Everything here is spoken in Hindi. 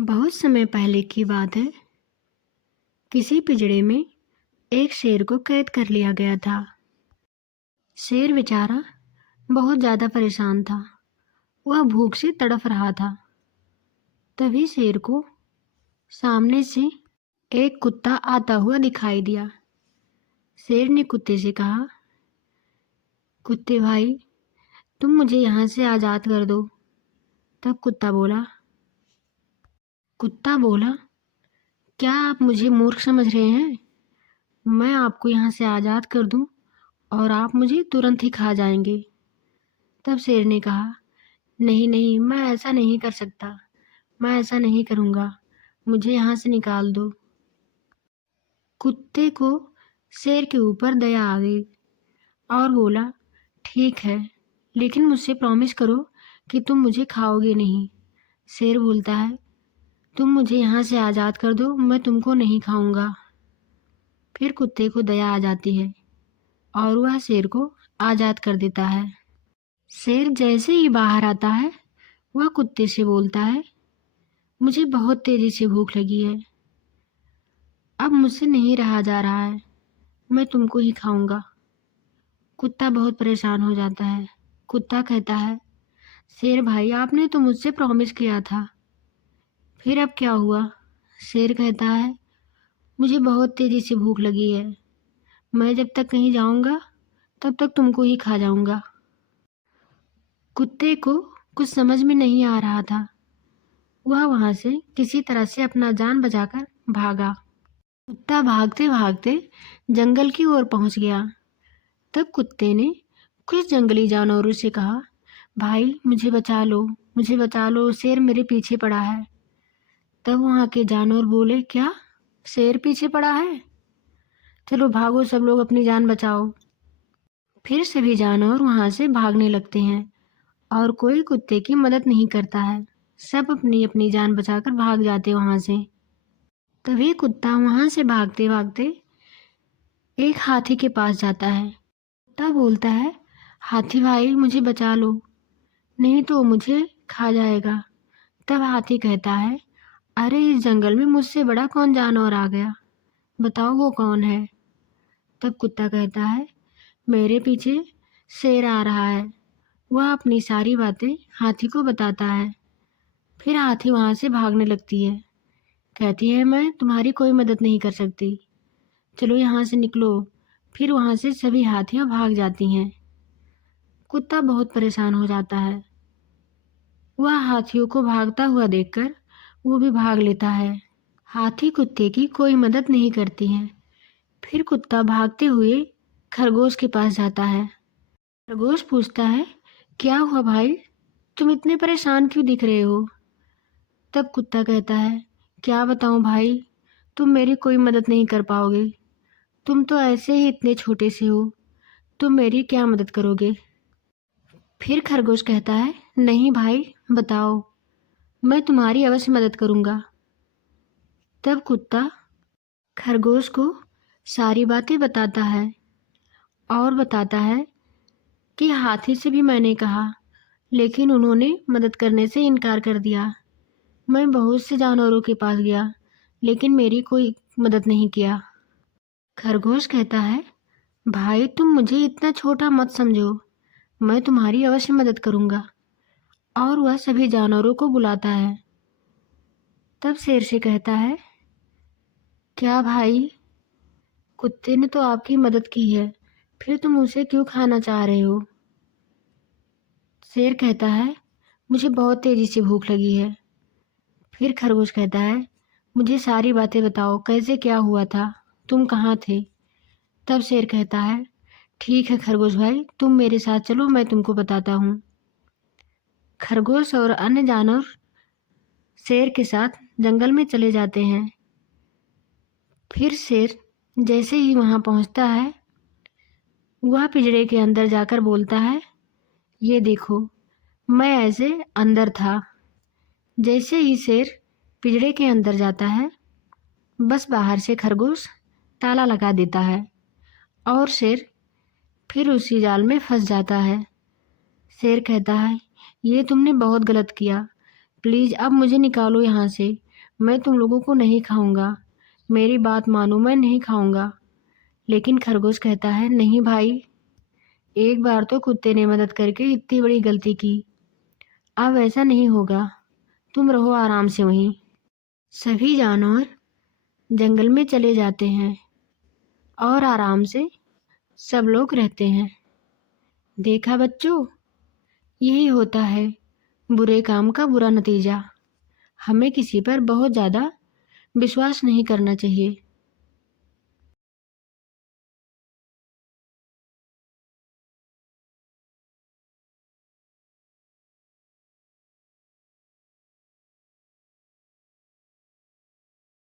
बहुत समय पहले की बात है। किसी पिंजड़े में एक शेर को कैद कर लिया गया था। शेर बेचारा बहुत ज़्यादा परेशान था। वह भूख से तड़फ रहा था। तभी शेर को सामने से एक कुत्ता आता हुआ दिखाई दिया। शेर ने कुत्ते से कहा, कुत्ते भाई, तुम मुझे यहाँ से आज़ाद कर दो। तब कुत्ता बोला, क्या आप मुझे मूर्ख समझ रहे हैं? मैं आपको यहाँ से आज़ाद कर दूँ और आप मुझे तुरंत ही खा जाएंगे। तब शेर ने कहा, नहीं नहीं, मैं ऐसा नहीं कर सकता। मैं ऐसा नहीं करूँगा। मुझे यहाँ से निकाल दो। कुत्ते को शेर के ऊपर दया आ गई और बोला, ठीक है, लेकिन मुझसे प्रॉमिस करो कि तुम मुझे खाओगे नहीं। शेर बोलता है, तुम मुझे यहाँ से आज़ाद कर दो, मैं तुमको नहीं खाऊंगा। फिर कुत्ते को दया आ जाती है और वह शेर को आज़ाद कर देता है। शेर जैसे ही बाहर आता है, वह कुत्ते से बोलता है, मुझे बहुत तेज़ी से भूख लगी है। अब मुझसे नहीं रहा जा रहा है। मैं तुमको ही खाऊंगा। कुत्ता बहुत परेशान हो जाता है। कुत्ता कहता है, शेर भाई, आपने तो मुझसे प्रॉमिस किया था, फिर अब क्या हुआ? शेर कहता है, मुझे बहुत तेज़ी से भूख लगी है। मैं जब तक कहीं जाऊंगा तब तक तुमको ही खा जाऊंगा। कुत्ते को कुछ समझ में नहीं आ रहा था। वह वहां से किसी तरह से अपना जान बचाकर भागा। कुत्ता भागते भागते जंगल की ओर पहुंच गया। तब कुत्ते ने कुछ जंगली जानवरों से कहा, भाई मुझे बचा लो, मुझे बचा लो, शेर मेरे पीछे पड़ा है। तब वहाँ के जानवर बोले, क्या शेर पीछे पड़ा है? चलो भागो, सब लोग अपनी जान बचाओ। फिर सभी जानवर वहाँ से भागने लगते हैं और कोई कुत्ते की मदद नहीं करता है। सब अपनी अपनी जान बचाकर भाग जाते वहाँ से। तभी कुत्ता वहाँ से भागते भागते एक हाथी के पास जाता है। कुत्ता बोलता है, हाथी भाई मुझे बचा लो, नहीं तो मुझे खा जाएगा। तब हाथी कहता है, अरे इस जंगल में मुझसे बड़ा कौन जानवर आ गया, बताओ वो कौन है? तब कुत्ता कहता है, मेरे पीछे शेर आ रहा है। वह अपनी सारी बातें हाथी को बताता है। फिर हाथी वहाँ से भागने लगती है। कहती है, मैं तुम्हारी कोई मदद नहीं कर सकती, चलो यहाँ से निकलो। फिर वहाँ से सभी हाथियाँ भाग जाती हैं। कुत्ता बहुत परेशान हो जाता है। वह हाथियों को भागता हुआ देखकर वो भी भाग लेता है। हाथी कुत्ते की कोई मदद नहीं करती है। फिर कुत्ता भागते हुए खरगोश के पास जाता है। खरगोश पूछता है, क्या हुआ भाई, तुम इतने परेशान क्यों दिख रहे हो? तब कुत्ता कहता है, क्या बताऊं भाई, तुम मेरी कोई मदद नहीं कर पाओगे। तुम तो ऐसे ही इतने छोटे से हो, तुम मेरी क्या मदद करोगे? फिर खरगोश कहता है, नहीं भाई, बताओ, मैं तुम्हारी अवश्य मदद करूंगा। तब कुत्ता खरगोश को सारी बातें बताता है और बताता है कि हाथी से भी मैंने कहा, लेकिन उन्होंने मदद करने से इनकार कर दिया। मैं बहुत से जानवरों के पास गया, लेकिन मेरी कोई मदद नहीं किया। खरगोश कहता है, भाई तुम मुझे इतना छोटा मत समझो, मैं तुम्हारी अवश्य मदद करूंगा। और वह सभी जानवरों को बुलाता है। तब शेर से कहता है, क्या भाई, कुत्ते ने तो आपकी मदद की है, फिर तुम उसे क्यों खाना चाह रहे हो? शेर कहता है, मुझे बहुत तेजी से भूख लगी है। फिर खरगोश कहता है, मुझे सारी बातें बताओ, कैसे क्या हुआ था, तुम कहाँ थे? तब शेर कहता है, ठीक है खरगोश भाई, तुम मेरे साथ चलो, मैं तुमको बताता हूँ। खरगोश और अन्य जानवर शेर के साथ जंगल में चले जाते हैं। फिर शेर जैसे ही वहाँ पहुँचता है, वह पिंजरे के अंदर जाकर बोलता है, ये देखो, मैं ऐसे अंदर था। जैसे ही शेर पिंजरे के अंदर जाता है, बस बाहर से खरगोश ताला लगा देता है और शेर फिर उसी जाल में फंस जाता है। शेर कहता है, ये तुमने बहुत गलत किया, प्लीज़ अब मुझे निकालो यहाँ से, मैं तुम लोगों को नहीं खाऊंगा, मेरी बात मानो, मैं नहीं खाऊंगा। लेकिन खरगोश कहता है, नहीं भाई, एक बार तो कुत्ते ने मदद करके इतनी बड़ी गलती की, अब ऐसा नहीं होगा, तुम रहो आराम से वहीं। सभी जानवर जंगल में चले जाते हैं और आराम से सब लोग रहते हैं। देखा बच्चों, यही होता है बुरे काम का बुरा नतीजा। हमें किसी पर बहुत ज़्यादा विश्वास नहीं करना चाहिए।